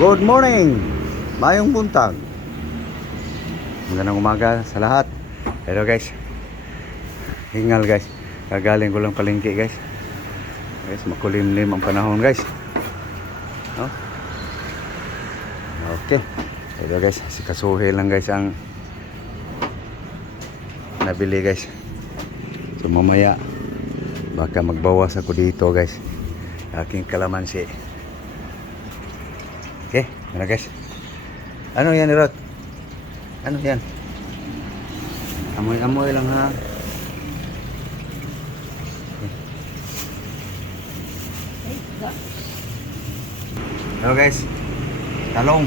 Good morning! Mayong buntag. Magandang umaga sa lahat. Hello guys. Hingal guys. Kagaling ko lang palengke guys. Guys, makulimlim ang panahon guys. No? Okay. Hello guys. Sikasuhin lang guys ang nabili guys. So mamaya baka magbawas ako dito guys. Aking kalamansi. Okay, ano guys? Ano yan, Rod? Ano yan? Amoy-amoy lang ha. Hello guys. Talong.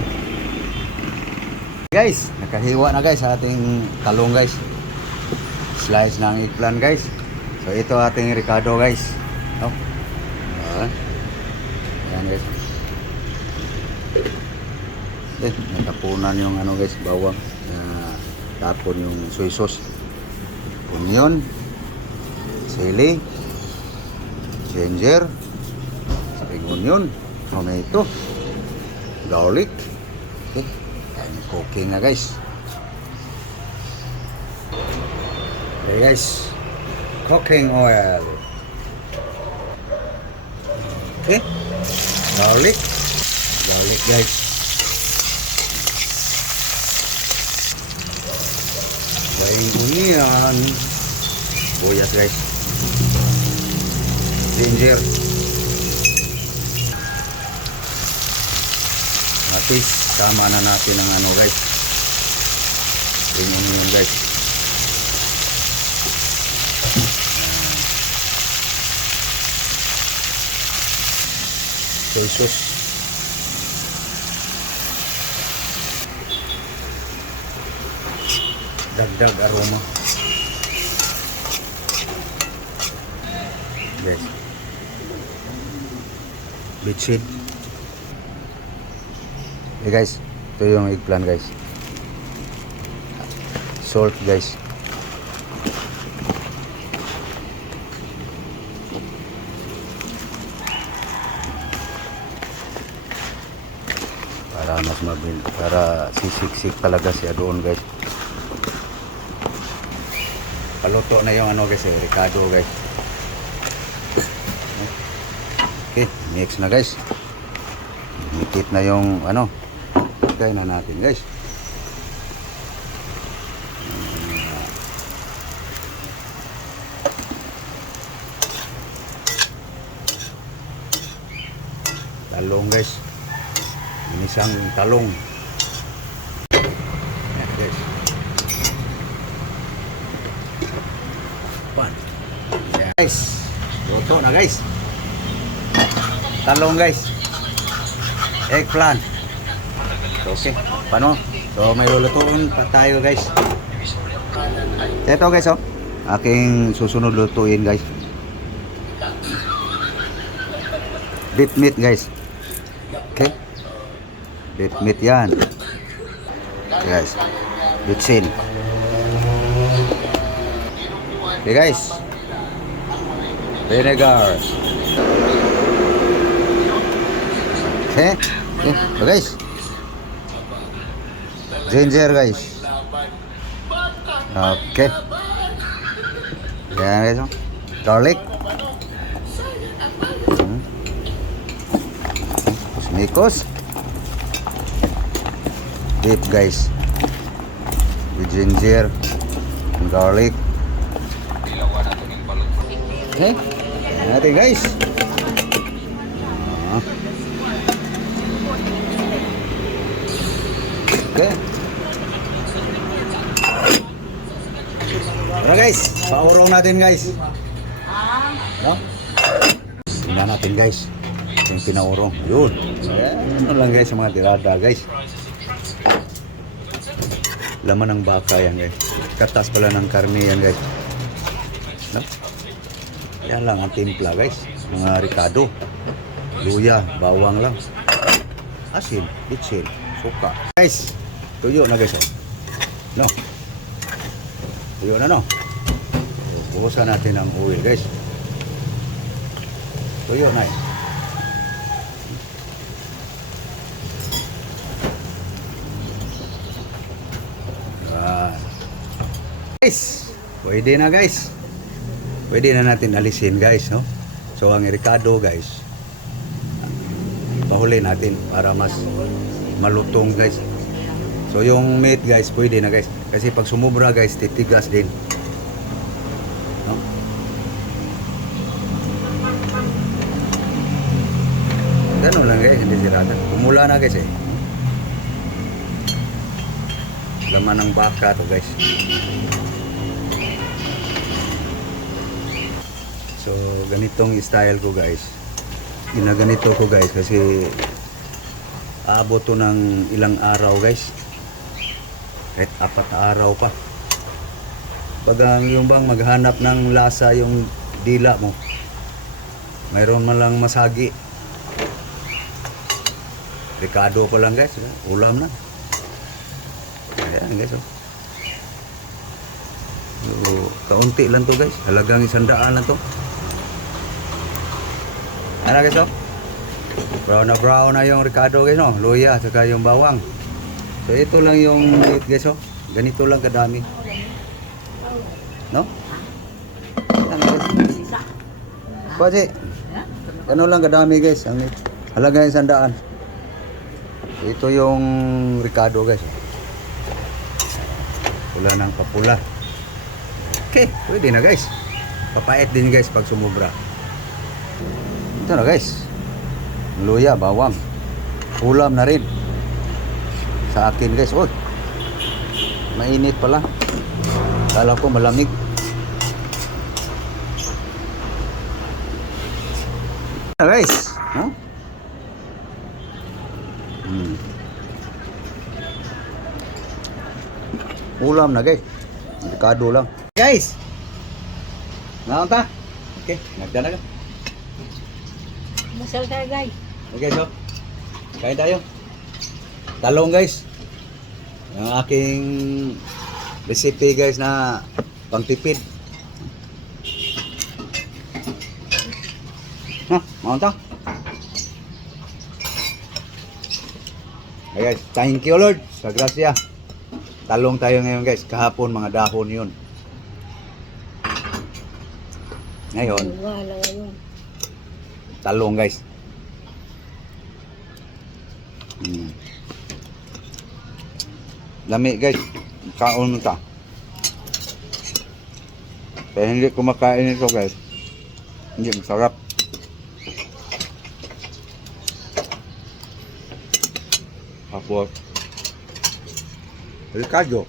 Guys, nakahiwa na guys sa ating talong guys. Slice ng eggplant guys. So ito ating Ricardo guys. No? Ayan guys. Natapunan yung ano guys, bawang na tapon yung soy sauce, onion, sili, ginger, spring onion, tomato, garlic. Okay, and cooking na guys. Okay guys, cooking oil. Okay, garlic guys. Spring onion, buyas guys, ginger, napis, sama na natin ang ano guys, spring onion guys. Soy sauce, dagdag aroma guys. Bitseed. Okay guys, ito yung eggplant guys. Salt guys. Para mas mabil, para sisiksik talaga siya doon guys. Paluto na yung ano guys, Ricardo guys. Okay, mix na guys. Mikit na yung ano. Lagay na natin guys. Talong guys. Inisang talong. Yan guys. Guys, luto na guys. Talong guys, eggplant. Okay, paano? So may lulutuin pa tayo guys. Ito guys oh, aking susunod lutuin guys. Beef meat guys. Okay, beef meat yan guys. Bitsin. Okay guys, vinegar. Okay, okay guys. Ginger guys. Okay. Yan guys. Garlic. Kusmikos. Beef guys. With ginger and garlic. Okay. Natin guys. Okay. Tara guys, paurong natin guys. No? Tingnan natin guys. Yung pinaurong. Yun. Ano lang guys, mga tirada guys. Laman ng baka yan guys. Katas pala ng karne yan guys. No? Yan lang ang timpla guys. Mga Ricardo. Luya, bawang lang. Asin, bitsin, suka. Guys, tuyo na guys. No. Tuyo na no. Buhusan natin ang oil guys. Tuyo na. Guys, pwede na guys. Pwede na natin alisin guys, no? So ang ricado guys, pahuli natin para mas malutong guys. So yung meat guys, pwede na guys. Kasi pag sumubra guys, titigas din. No? Ganun lang guys, hindi sirada. Umula na guys eh. Laman ng baka to guys. So ganitong style ko guys. Ginaganito ko guys kasi aabot to ng ilang araw guys. Kahit 4 na araw pa. Pag yung bang maghanap ng lasa yung dila mo, mayroon man lang masagi. Ricado pa lang guys, ulam na. Ayan guys, oh. So, kaunti lang to guys, halagang 100 lang to. Ano guys, oh? Brown na yung ricado guys, no? Luya, saka yung bawang. So ito lang yung meat guys, oh. Ganito lang kadami. No? Ayan guys. Pwede. Ano lang kadami guys, ang meat. Halagang 100. So, ito yung ricado guys, oh. Pula ng papula. Okay, pwede na guys. Papait din guys pag sumubra. Ito na guys. Luya, bawang. Ulam na rin. Sa akin guys. Uy. Mainit pala. Kala ko malamig. Ito na guys. Huh? Ulam na guys. Ricado lang. Guys. Naon ta? Okay, nagdala ka. Masal tayo guys. Okay, so. Kain tayo. Talong guys. Yung aking recipe guys na pangtipid. Ha, naon ta? Okay guys, thank you Lord sa grasya. Talong tayo ngayon guys. Kahapon mga dahon yun. Ngayon, Wala ngayon. talong guys. Lami guys. Kaon mo ta. Kaya hindi kumakain ito guys. Hindi masarap. Tapos ricado.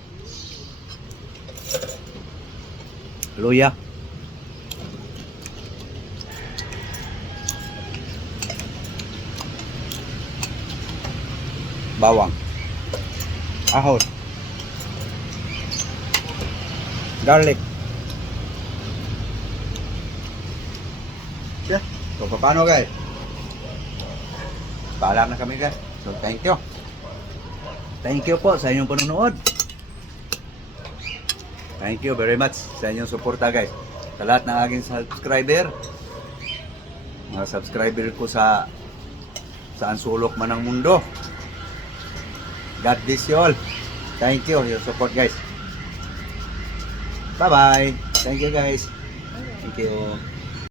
Luya. Bawang. Ahos. Garlic. Yeah. So, paano guys? Paalam na kami guys. So, thank you. Thank you po sa inyong panonood. Thank you very much sa inyong suporta guys. Sa lahat ng aking subscriber. Mga subscriber ko sa saan sulok man ng mundo. God bless you all. Thank you your support guys. Bye bye. Thank you guys. Thank you.